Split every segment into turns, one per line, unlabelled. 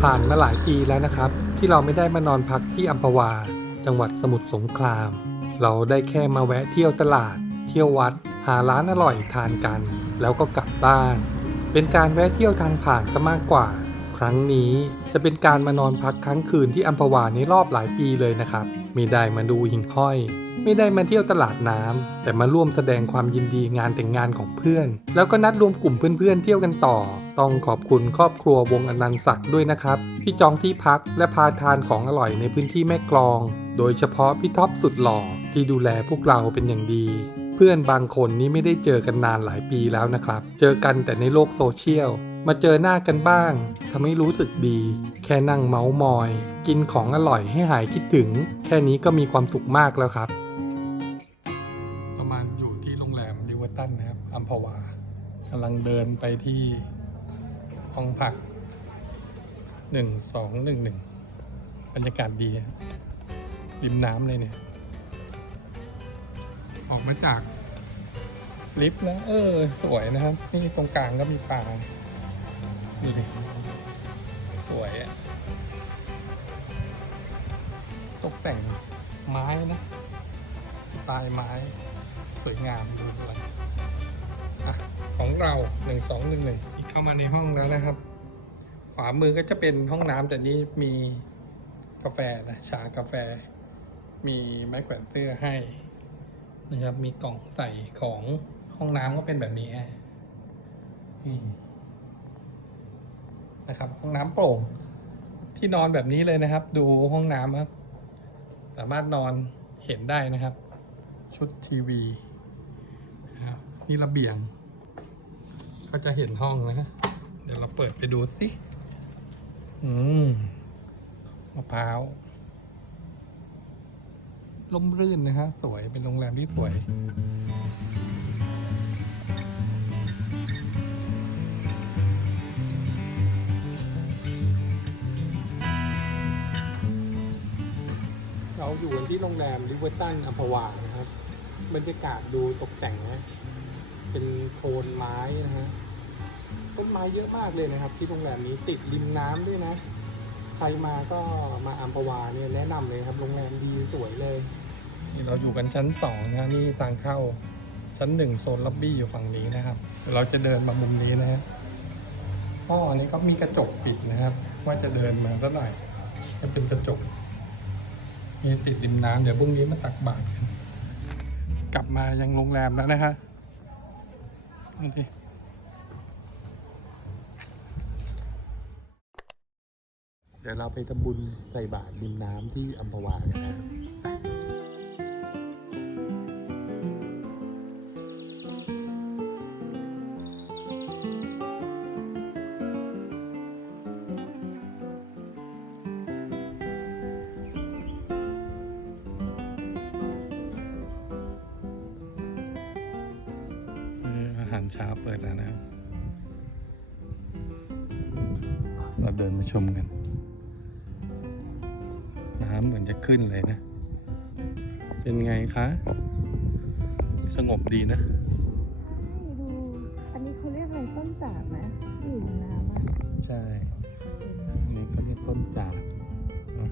ผ่านมาหลายปีแล้วนะครับ ที่เราไม่ได้มานอนพักที่อัมพวา จังหวัดสมุทรสงคราม เราได้แค่มาแวะเที่ยวตลาด เที่ยววัด หาร้านอร่อยทานกัน แล้วก็กลับบ้าน เป็นการแวะเที่ยวทางผ่านซะมากกว่า ครั้งนี้จะเป็นการมานอนพักครั้งคืนที่อัมพวาในรอบหลายปีเลยนะครับไม่ได้มาดูหิ่งห้อย ไม่ได้มาเที่ยวตลาดน้ำแต่มาร่วมแสดงความยินดีงานแต่งงานของเพื่อน แล้วก็นัดรวมกลุ่มเพื่อนๆเที่ยวกันต่อ ต้องขอบคุณครอบครัววงอนันต์ศักดิ์ด้วยนะครับที่จองที่พักและพาทานของอร่อยในพื้นที่แม่กลอง โดยเฉพาะพี่ท็อปสุดหล่อที่ดูแลพวกเราเป็นอย่างดี เพื่อนบางคนนี่ไม่ได้เจอกันนานหลายปีแล้วนะครับ เจอกันแต่ในโลกโซเชียลมาเจอหน้ากันบ้างทำให้รู้สึกดี แค่นั่งเมาส์มอย กินของอร่อยให้หายคิดถึง แค่นี้ก็มีความสุขมากแล้วครับ เดินไปที่ห้องพักหนึ่งสองหนึ่งหนึ่งบรรยากาศดีริมน้ำเลยเนี่ย ออกมาจากลิฟต์แล้วเออ สวยนะครับ นี่ตรงกลางก็มีปลาดูดิสวยอะตกแต่งไม้นะปลายไม้ สวยงามดูด้วย ของเราหนึ่งสองหนึ่งหนึ่งเข้ามาในห้องแล้วนะครับ ขวามือก็จะเป็นห้องน้ำแต่นี้มีกาแฟนะชากาแฟ มีไม้แขวนเสื้อให้นะครับ มีกล่องใส่ของห้องน้ำก็เป็นแบบนี้ฮะนี่นะครับ ห้องน้ำโปร่งที่นอนแบบนี้เลยนะครับ ดูห้องน้ำครับ สามารถนอนเห็นได้นะครับ ชุดทีวีนะครับนี่ระเบียง ก็จะเห็นห้องนะฮะเดี๋ยวเราเปิดไปดูสิ อืมมะพร้าวล่มรื่นนะฮะสวยเป็นโรงแรมที่สวย เราอยู่กันที่โรงแรมริเวอร์ตันอัมพวานะครับ บรรยากาศดูตกแต่งนะ เป็นโทนไม้นะฮะ ต้นไม้เยอะมากเลยนะครับ ที่โรงแรมนี้ติดริมน้ำด้วยนะ ใครมาก็มาอัมพวาเนี่ยแนะนำเลยครับโรงแรมดีสวยเลยนี่เราอยู่กันชั้นสองนะนี่ทางเข้าชั้นหนึ่งโซนล็อบบี้อยู่ฝั่งนี้นะครับเราจะเดินมามุมนี้นะฮะห้ออันนี้ก็มีกระจกปิดนะครับ ว่าจะเดินมาสักหน่อยจะเป็นกระจกมีติดริมน้ำเดี๋ยวพรุ่งนี้มาตักบาตรกันกลับมายังโรงแรมแล้วนะฮะดูสิเดี๋ยวเราไปทำบุญใส่บาตรริมน้ำที่อัมพวากันนะอาหารเช้าเปิดแล้วนะ เราเดินมาชมกัน น้ำเหมือนจะขึ้นเลยนะ เป็นไงคะ สงบดีนะ
ดูอันนี้เขาเรียกอะไรต้นจากนะที่อยู่ในน้ำอะ
ใช่อันนี้เขาเรียกต้นจากนะ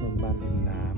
ต้นบ้านริมน้ำ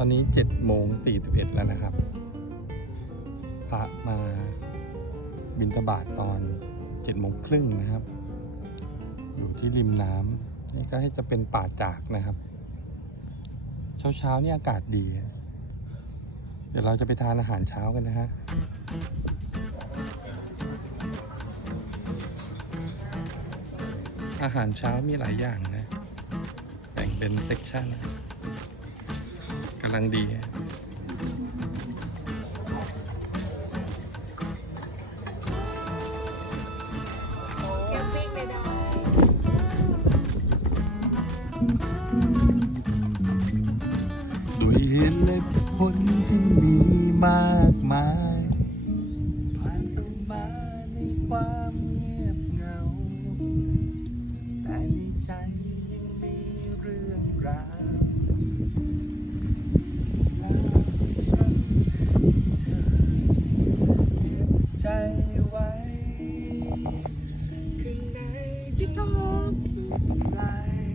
ตอนนี้7โมง41แล้วนะครับ
พระมาบินทบาทตอนเจ็ดโมงครึ่งนะครับ อยู่ที่ริมน้ำนี่ก็ให้จะเป็นป่าจากนะครับ เช้าเช้าๆนี่อากาศดี เดี๋ยวเราจะไปทานอาหารเช้ากันนะฮะอาหารเช้ามีหลายอย่างนะ แบ่งเป็นเซกชัน กำลังดี จะต้อ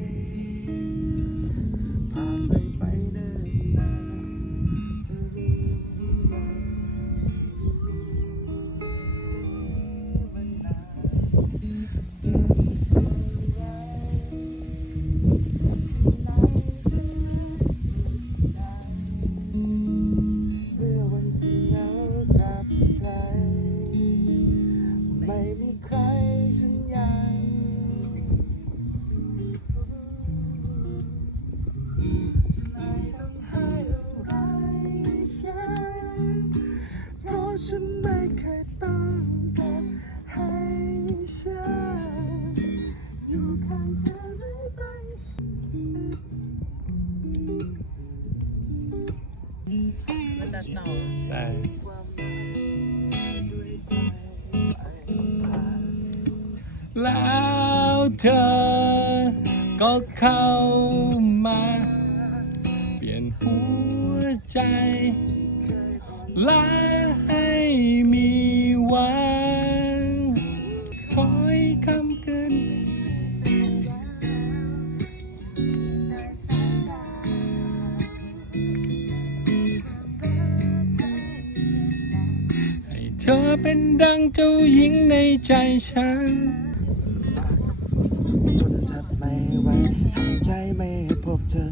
แล้วเธอก็เข้ามา เปลี่ยนหัวใจลาย เจ้าหญิงในใจฉัน
ทนทับไม่ไหวหายใจไม่ให้พบเธอ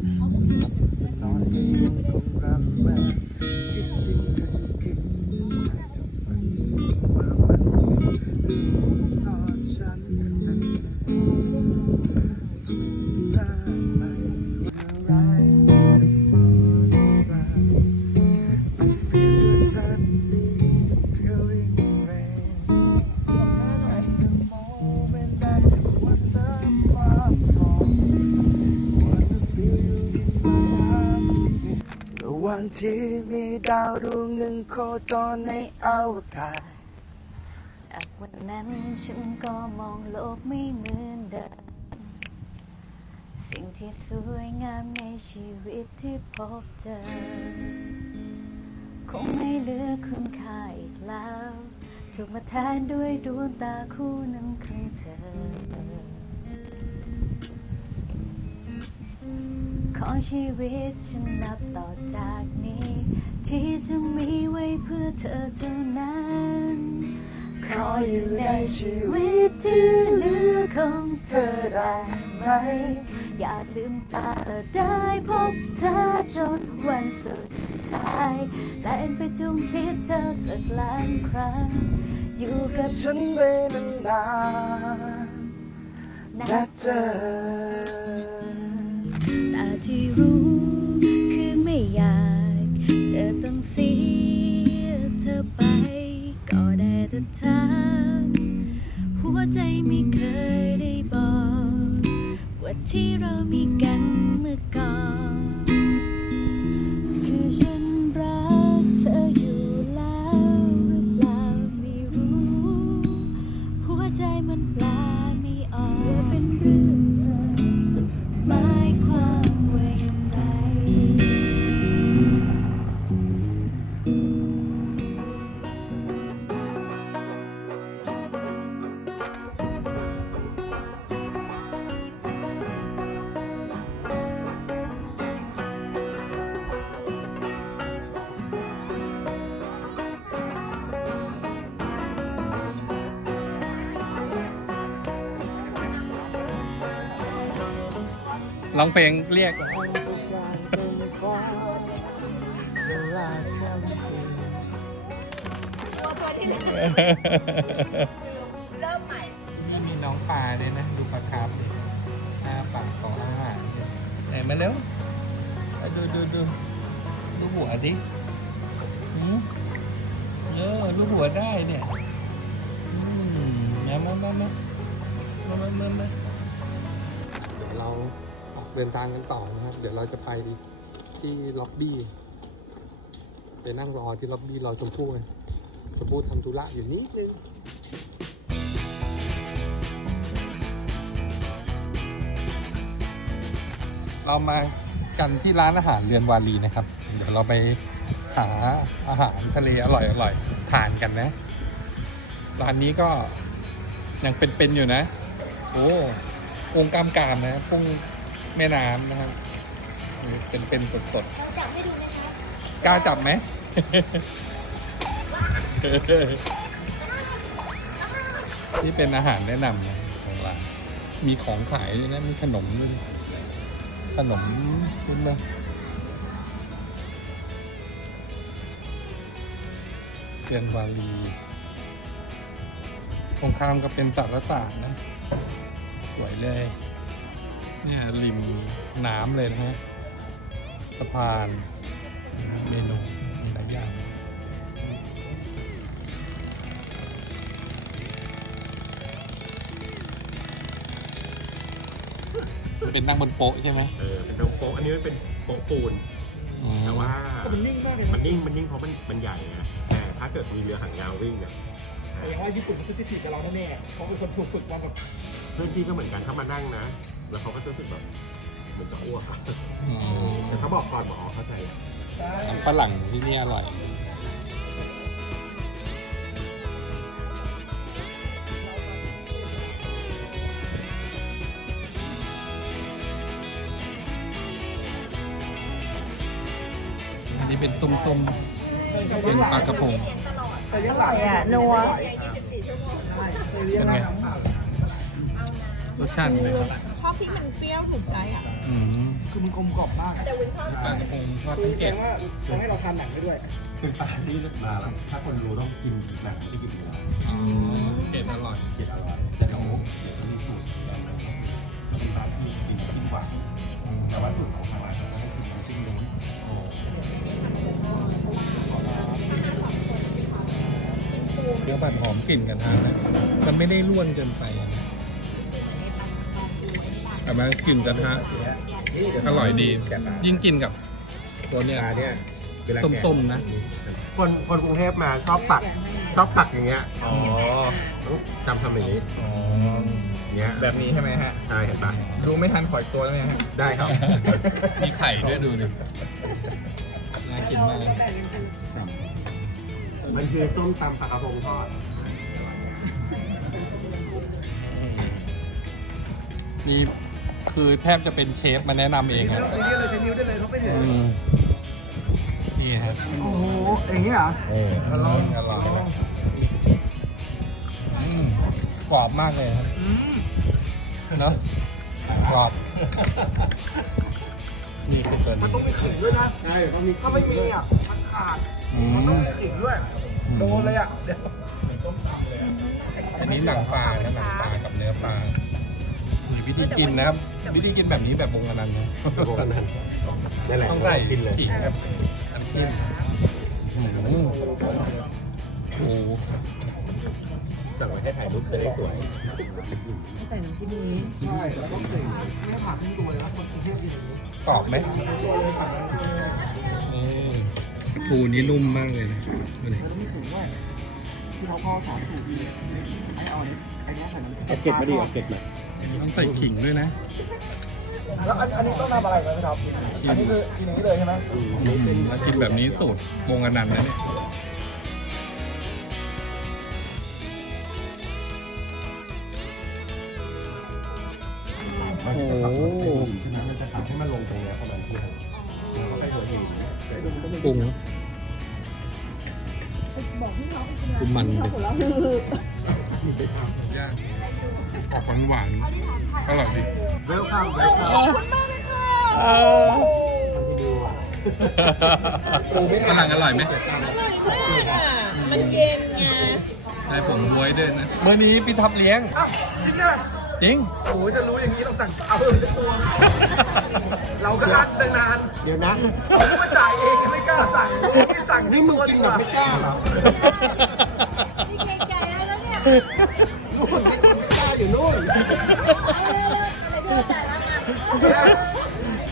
ที่มีดาวดวงหนึ่งโคจรในอวกาศ
จากวันนั้นฉันก็มองโลกไม่เหมือนเดิม สิ่งที่สวยงามในชีวิตที่พบเจอ คงไม่เหลือคุณค่าอีกแล้ว ถูกมาแทนด้วยดวงตาคู่หนึ่งของเธอ ของชีวิตฉันนับต่อจากนี้ ที่จะมีไว้เพื่อเธอเท่านั้น ขออยู่ในชีวิตที่เหลือของเธอได้ไหม อยากลืมตาได้พบเธอจนวันสุดท้ายแต่ไปจุมพิษเธอสักล้านครั้ง อยู่กับ
ฉันไปนานๆนะเธอ
แต่ที่รู้คือไม่อยากจะต้องเสียเธอไป ก็ได้แต่ถามหัวใจไม่เคยได้บอก ว่าที่เรามีกันเมื่อก่อน ร้องเพ
ลงเรียก
ต้องการเป็นฟ้าเวลาแค่ไม่เริ่
มใหม่
นี่มีน้องปลาด้วยนะดูปลาคาร์ฟดิหน้าปากของอาหารดิไหนมาเร็วเอาดูดูดูดูหัวดิหืมเออดูหัวได้เนี่ยอืมมามามามามามามามาเดี๋ยวเรา เดินทางกันต่อนะครับ เดี๋ยวเราจะไปที่ล็อบบี้ไปนั่งรอที่ล็อบบี้รอชมพู่ชมพู่ทำธุระอยู่นิดนึงเรามากันที่ร้านอาหารเรือนวารีนะครับ เดี๋ยวเราไปหาอาหารทะเลอร่อยอร่อยทานกันนะ ร้านนี้ก็ยังเป็นๆอยู่นะ โอ้กุ้งกามกรามนะกุ้ง แม่น้ำนะครับเป็นเป็นสดสดๆ
จับให้ดูนะคะ
กล้าจับไหมนี่เป็นอาหารแนะนำนะของร้านมีของขายด้วยนะมีขนมด้วยนะขนมคุณนะเรือนวาลีตรงข้ามก็เป็นสารศาสตร์นะ สวยเลย เนี่ยริมน้ำเลยนะฮะสะพานนะฮะเมนูหลายอย่างเป็นนั่งบนโป๊ะใช่ไหม
เออเป็นโป๊ะอันนี้มันเป็นโป๊ะปูน
อืม
แต่ว่า
มันนิ่งมากเลย
มัน
นะ
นิ่งมันนิ่งเพราะมันมันใหญ่นะแต่ถ้าเกิดมีเรือหางยาววิ่งเนี่ย
แสดงว่าญี่ปุ่นเขาซื้อที่ถีบกับเราแน่ๆเขาเป็นคนถูกฝึกมาแบบ
เพื่อนที่ก็เหมือนกันถ้ามานั่งนะ แล้วเขาก็จะรู้สึกแบบเหมือนจะอ้วกอะ
อืม
แต่เขาบอกก่อนบอกอ๋อเข้าใจอะ
อาหารฝรั่งที่นี่อร่อย อันนี้เป็นตุ้มส้มเป็นปลากระพง
แต่ยัง
อ
หลา
ร่อยอะนัว
เป็นไงรสชาติเป็นไงครับ
ชอบพ ริกมันเปรี้ยวถูกใจอะ
อืม
คือมันกลมกล่อมมาก
แต่วินชอบ
ปลากระพงทอด
คือ
ทั้ง
แส
เจ็
ด
ด
งว่าเขาให้เราทานหนังได้ด้วย
เป็นปลาที่มาแล้วถ้าคนรู้ต้องกินหนังไม่ได้กินเนื้อ
อืมเจ็ดอร่อย
เกินอร่อยแต่เดี๋ยวเดี๋ยวจะมีสูตรแบบไหนมันเป็นปลาที่กินจิ้มหวานแต่ว่าสูตรของทางร้านเขาจะกินน้ำจิ้มนู้น
เนื้อบัดหอมกลิ่นกันทานนะมันไม่ได้ร่วนเกินไปนะ แต่มันกลิ่นกระทะอร่อยดี ยิ่งกินกับตัวเนี้ย
ปลาเนี่ยเวลาแกะ
ต้มๆนะ
คนคนกรุงเทพมาชอบตักชอบตักอย่างเงี้ย
อ๋อ
ต้องจำทำอย่างนี้
อ๋อ
อย่างเงี้ย
แบบนี้ใช่ไหมฮะ
ใช่เห็นปะ
รู้ไม่ทันขอยตัวแล้วเนี่ยฮะ
ได้ครับ
มีไข่ด้วยดูดิน่ากินมากเลย
มันคือส้มตำปลากระพงทอด
อืมนี่ คือแทบจะเป็นเชฟมาแนะนำเองอะ
ใช้นิ้วเลยใช้นิ้วได้เลยเขาไม่เหนื่อย
อืมนี่ฮะ
โอ้โหอย่างเงี้ยเหรอ
เออ
อร่อยอร่อยอืมกรอบมากเลยครับเนาะกรอบ นี่คือตัว
มัน
นี้
ต้องมีขิงด้วยนะ
ใช่เขามี
ถ้าไม่มีอะมันขาด
อื
มันต้อง
ม
มีขิงด้วยโดนเลยอะเดี๋ยว
อันนี้หนังปลานะหนังปลากับเนื้อปลา มีวิธีกินนะครับ วิธีกินแบบนี้แบบวงอนันต์นะ
โบกันนั่นนั่นแหละ
ต้องใส่
กินเลย
ขิงกับน้ำจิ้มอืมโอ้
สั่งไว้ให้ถ่ายรูปจะได้สวย
ใช่แล้วก็ใส่เนื้อผักทั้งตัวเลยนะคนกรุงเทพกินอย่างนี้
กรอบไหม
ตัวเลยผักนั้น
นี่ปูนี้นุ่มมากเลยนะดูดิ
ที่เขาพ่อสอนสูตรดีไอ้เอาเนี่ยไอ้เนี้ยใส่น้ำ
เอาเก็บมาดิเอาเก็บมา
ต้องใส่ขิงด้วยนะ
แล้วอันอันนี้ต้องทำอะไรไหมครับ อันนี้คือกินอย่างนี้เลยใช่ไหม
อืมแล้วกินแบบนี้สูตรวงอนันต์นะเนี่ย
มันจะขับรถเองใช่ไหมมันจะขับให้มันลงตรงเนี้ยประมาณเที่ยงแล้วก็ไปหัวหิน
ปรุง
หวา
นๆอร่อยดี
เวลคัมเวลคัม
เออฝรั่งอร่อยไหม
มันเย็นไง
ได้ผมบวยด้วยนะเมื่อนี้พี่ท็อปเลี้ยง
อ้าวจริงอะ
จริง
โอ้ยจะรู้อย่างนี้ต้องสั่งเอาเพิ่มสักตัว เราก็อัดตั้งนาน
เดี๋ยวนะ
ผมก็จ่ายเองไม่กล้าสั่งนี่สั่งที่ตัวดีกว่า
ไม่กล้าเหรอ
นี่เกรงใจแล้วนะเนี่ย
นู่น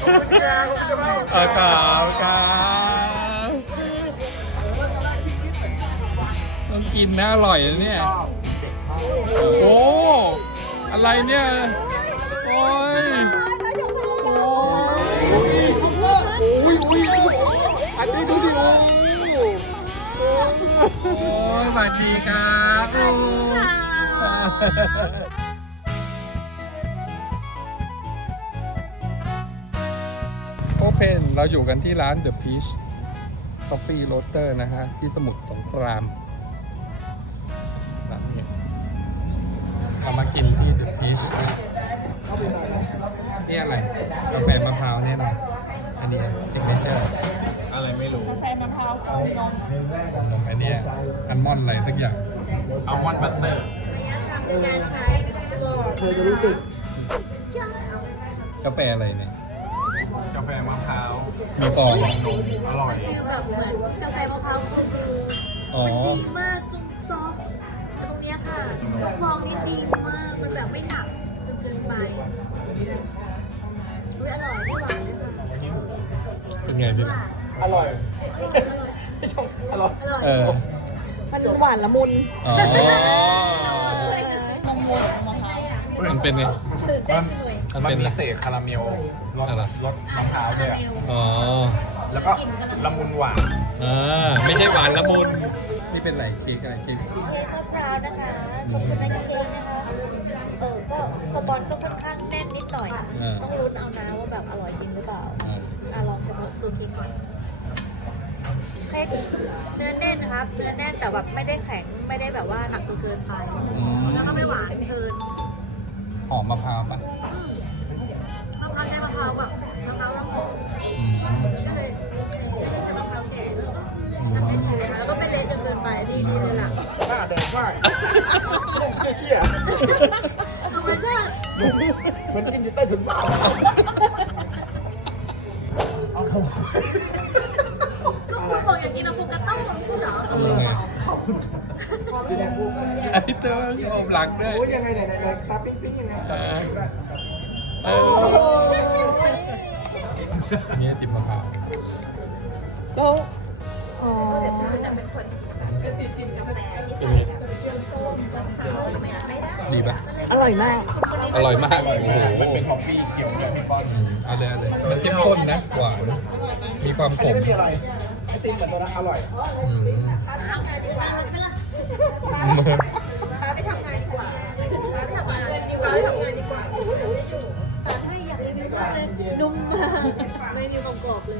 ไม่กาอยู่นู่น
เออครับครับต้องกินนะอร่อยนะเนี่ย โอ้โหอะไรเนี่ย โอ้ย โอ้ย
อุ้ยโอ้ยอันนี้ดูดิโอ้
โอ้ยสวัสดีครับ เพนเราอยู่กันที่ร้าน The Peach Coffee Roaster นะฮะ ที่สมุทรสงครามร้านนี้เรามากินที่ The Peach นี่อะไรกาแฟมะพร้าวแน่นอนอันนี้ซิกเนเจอร์อะไรไม่รู้
แฟมะพร้าวกับนม
นมอันเนี้ยอัลมอนด์อะไรสักอย่าง
เอาวันบัตเตอร์
เธอจะรู้สึก
กาแฟอะไรเนี่ย
กาแฟมะพร้าว
มีฟอง
นมอร่อย
ฟีลแบบเหมือนกาแฟมะพร้าวคือคือ
อ๋อ
ดีมากจุ่มซอฟต์ตรงเนี้ยค่ะฟองนี่ดีมาก มันแบบไม่หนักจนเกินไปอุ๊ยอร่อยไม่หวานเลยค่ะ
เป็นไงพี่
หวาน
อร่อย
อร่อย
เออ
มันหวานละมุน
อ๋อ
มะม่วงมะพร้าว
มันเป็นไง
ตื่นเต้นจังเลย
มัน
มัน
เป็น
มี
อะไร
เศษคาราเมลรส
อะไร
รสมะพร้าวด้วยอะ
อ๋อ
แล้วก็ละมุนหวาน
อ่าไม่ใช่หวานละมุนนี่เป็นอะไรเค้กอะไรเค้ก
เค้กมะพร้าวนะคะขอบคุณแม่เค้กนะคะเออก็สปอนก็ค่อนข้างแน่นนิดหน่อย ต้องลุ้นเอานะว่าแบบอร่อยจริงหรือเปล่า
อ่า
อะลองเฉพาะตัวเค้กก่อนเค้กเนื้อแน่นนะครับเนื้อแน่นแต่แบบไม่ได้แข็งไม่ได้แบบว่าหนักจนเกินไป
อืม
แล้วก็ไม่หวานเกิน
หอมมะพร้าวป่ะ
มะ เชี่ย
เชี่ย
ธรรมชาติ
เหมันกินอยู่ใต้ถุนบ้านเอาเข้า
ก็คุณบอกอย่างนี้นะคุณก็ต้องลองใช่เหรอ
เออไงไอ้เตอร์ยอมหลังด้วย
โอ้ยยังไงไหนไหนไหนตาปิ๊งปิ๊งยังไง
เออเออนี่ไอติมมะพร้าว
ก็อ๋อ
เดี๋ยวจะเป็นคน ไงดีป่ะ
อร่อยมาก
อร่อยมาก โอ้โห
มันเป็นคอฟฟี่เขียวแบบพี่ป้อน
เอาเลยเอาเลยมันเข้มข้นนะหวานมีความข
อันนี้
ม
ไม่มีอะไรไอติมแบบนั้นอร่อย
อืม
ไปทำงานดีกว่าไปทำงานดีกว่าไปทำงานดีกว่าแต่ถ้าอยากรีวิวมากเลยนุ่มมากไม่มีความกรอบเลย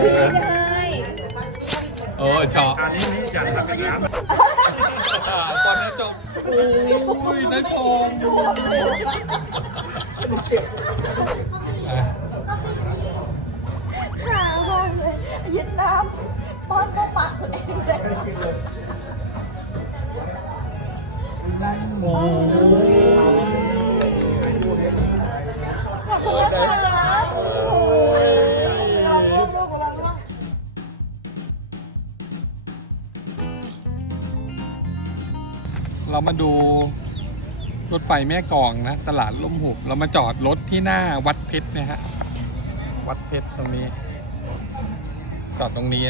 ไม่ได้
โอ้ชอบ
อันนี้นี่อยากทำเป็นน้ำ
ตอนนี้จบโอ้ยน้าชมอะ
หามากเลยยึดน้ำป้อนเข้าปากตัวเองเลย
โอ้
เรามา
ดูรถไฟแม่กองนะ ตลาดล่มหุบเรามาจอดรถที่หน้าวัดเพชรนะฮะวัดเพชรตรงนี้ จอดตรงนี้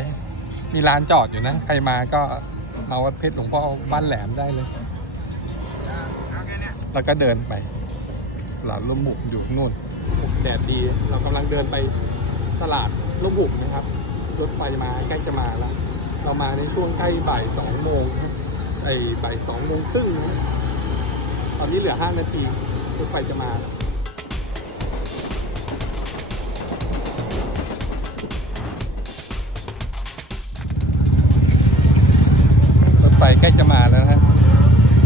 มีร้านจอดอยู่นะ ใครมาก็มาวัดเพชรหลวงพ่อบ้านแหลมได้เลย แล้วก็เดินไปตลาดล่มหุบอยู่นู่นแดดดี เรากำลังเดินไปตลาดล่มหุบนะครับ รถไฟมาใกล้จะมาแล้ว เรามาในช่วงใกล้บ่ายสองโมงนะ อ้บ่ายสองโมงครึ่งตอนนี้เหลือห้านาทีรถไฟจะมารถไฟใกล้จะมาแล้วนะ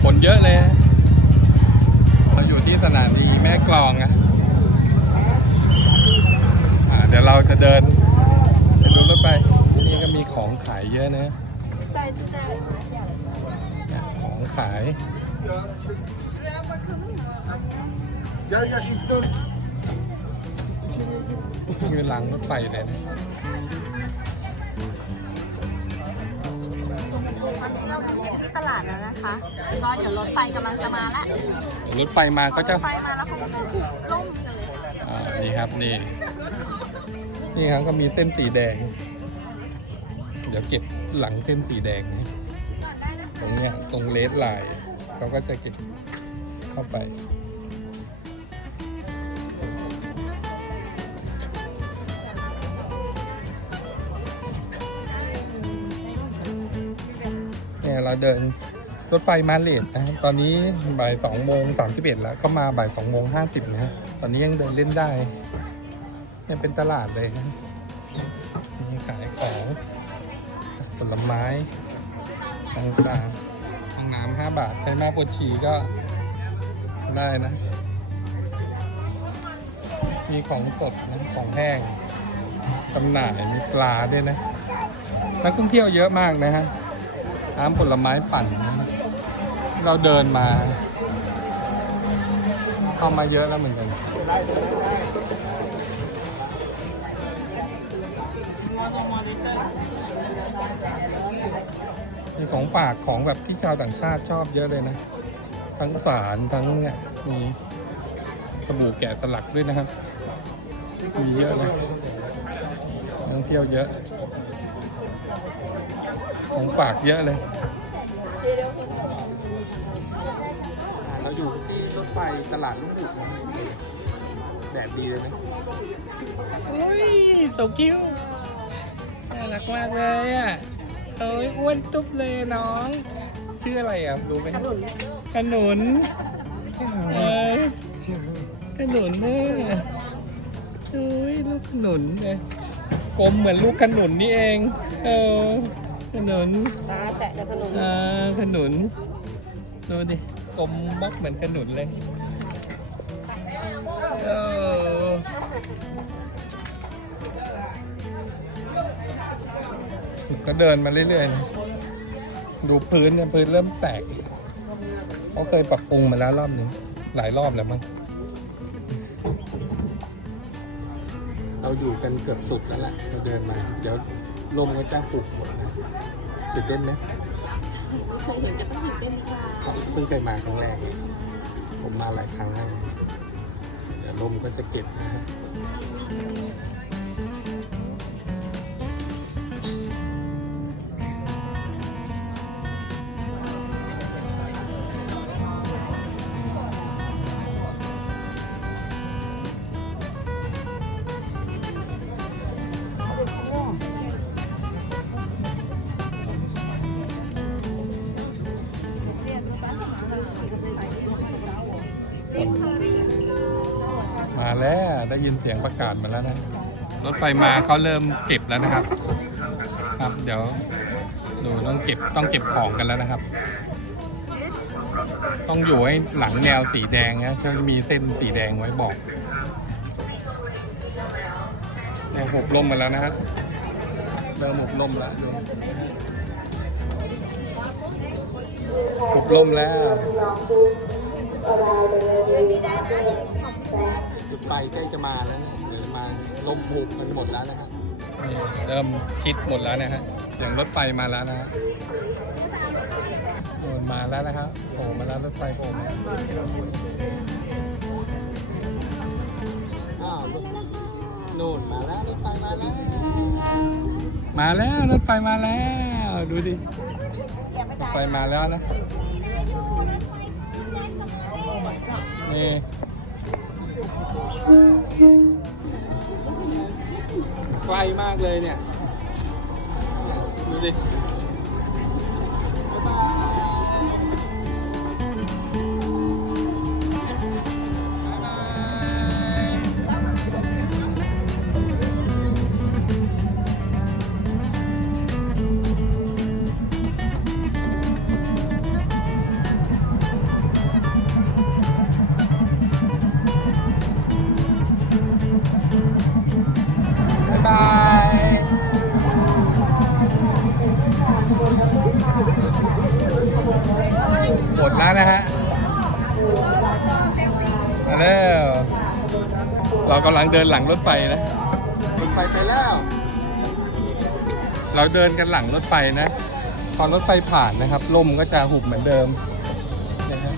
คนเยอะเลย เราอยู่ที่สถานีแม่กลองนะอ่าเดี๋ยวเราจะเดินไปดูรถไฟนี่ก็มีของขายเยอะนะ เนี่ยของขาย
Gel gel ilk dur.
คือหลังรถไฟเลยนะ
ตอนนี้เราอยู่ที่ตลาดแล้วนะคะก็เดี๋ยวรถไฟกำลังจะมาแล้ว
รถไฟมาก็จะ
ไฟมาแล้วเขาก็จะล่มกันเลย
อ่านี่ครับนี่ นี่ครับก็มีเส้นสีแดง เดี๋ยวเก็บหลังเส้นสีแดงนะ ตรงเนี้ยตรงเลสไลน์เขาก็จะเก็บเข้าไป เนี่ยเราเดินรถไฟมาเลทนะตอนนี้บ่ายสองโมงสามสิบเอ็ดแล้วก็มาบ่ายสองโมงห้าสิบนะ ตอนนี้ยังเดินเล่นได้เนี่ยเป็นตลาดเลยนะมีขายของผลไม้ต่าง ห้องน้ำห้าบาทใช้มาปวดฉี่ก็ได้นะ มีของสดนะของแห้งจำหน่ายมีปลาด้วยนะนักท่องเที่ยวเยอะมากนะฮะน้ำผลไม้ปั่น เราเดินมาเข้ามาเยอะแล้วเหมือนกัน มีของฝากของแบบที่ชาวต่างชาติชอบเยอะเลยนะ ทั้งสารทั้งเนี่ยมีสบู่แกะสลักด้วยนะครับ มีเยอะเลยนักท่องเที่ยวเยอะ ของฝากเยอะเลยเราอยู่ที่รถไฟตลาดลุ่มบุกแดดดีเลยนะอุ้ยโซคิวน่ารักมากเลยอะ โอ้ยอ้วนตุ๊บเลยน้อง ชื่ออะไรอะรู้ไหมขนุนขนุนเอ้ยขนุนเนี่ยโอ้ยลูกขนุนเนี่ยกลมเหมือนลูกขนุนนี่เอง เออขนุน
ตาแฉะจะขนม
อ่าขนุนดูดิกลมบล็อกเหมือนขนุนเลย ก็เดินมาเรื่อยๆนะดูพื้นเนี่ยพื้นเริ่มแตกเขาเคยปรับปรุงมาแล้วรอบหนึ่งหลายรอบแล้วมั้งเราอยู่กันเกือบสุดแล้วแหละเราเดินมา เดี๋ยวลมก็จะปลุกหมดนะตื่นเต้นไหม
เคยเห็นก็ต้องตื่นเต้นค่ะ
เพิ่งเคยมาครั้งแรกเลยผมมาหลายครั้งแล้วเดี๋ยวลมก็จะเก็บนะฮะม ได้ยินเสียงประกาศมาแล้วนะ รถไฟมาเขาเริ่มเก็บแล้วนะครับ ครับเดี๋ยวดูต้องเก็บต้องเก็บของกันแล้วนะครับ ต้องอยู่ให้หลังแนวสีแดงนะจะมีเส้นสีแดงไว้บอกเนี่ยหกลมมาแล้วนะฮะเริ่มหกลมแล้วหกลมแล้ว ฟใกล้จะมาแล้วนะเดี๋ยวมาลมหุบกันหมดแล้วนะครับนี่เริ่มคิดหมดแล้วนะฮะเสียงรถไฟมาแล้วนะฮะโอ้ยมาแล้วนะครับโผล่มาแล้วรถไฟโผล่มาอ้าวนู่นมาแล้วรถไฟมาแล้วมาแล้วรถไฟมาแล้วดูดิรถไฟมาแล้วนะนี่ ไกลมากเลยเนี่ย ดูดิ เรากำลังเดินหลังรถไฟนะ รถไฟไปแล้ว เราเดินกันหลังรถไฟนะ ตอนรถไฟผ่านนะครับลมก็จะหุบเหมือนเดิมนะฮะ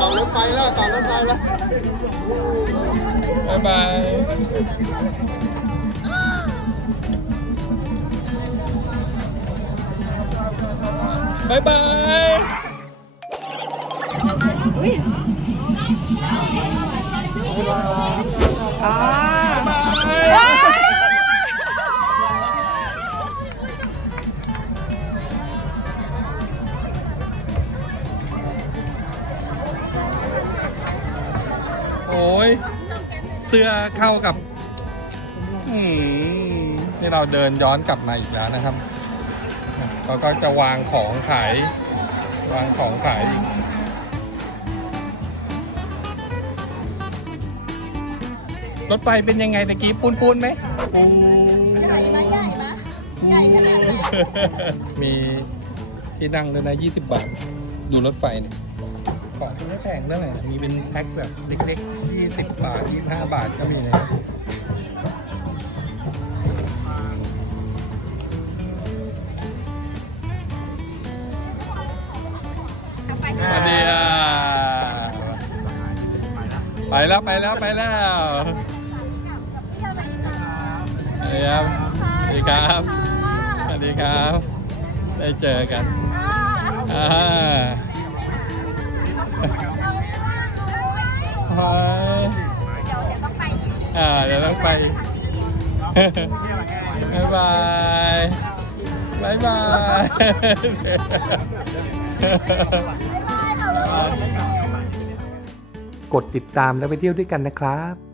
ต่อรถไฟแล้วต่อรถไฟแล้ว บ๊ายบาย บ๊ายบาย โอ้ย เสื้อเข้ากับ อืมนี่เราเดินย้อนกลับมาอีกแล้วนะครับ เขาก็จะวางของขายวางของขายอีกรถไฟเป็นยังไงตะกี้ปูนปูนๆไหมปูใหญ่ไหมใหญ่ไหมใหญ่ขนาดไหนมีที่นั่งด้วยนะ20 บาท ดูรถไฟเนี่ยของไม่แพงเท่าไหร่มีเป็นแพ็คแบบเล็กๆ20 บาท 25 บาทก็มีนะ แล้วไปแล้วไปแล้วสวัสดีครับสวัสดีครับสวัสดีครับ ได้เจอกันอ่าเฮ้ยอ่าเดี๋ยวต้องไปบ๊ายบายบ๊ายบาย
กดติดตามแล้วไปเที่ยวด้วยกันนะครับ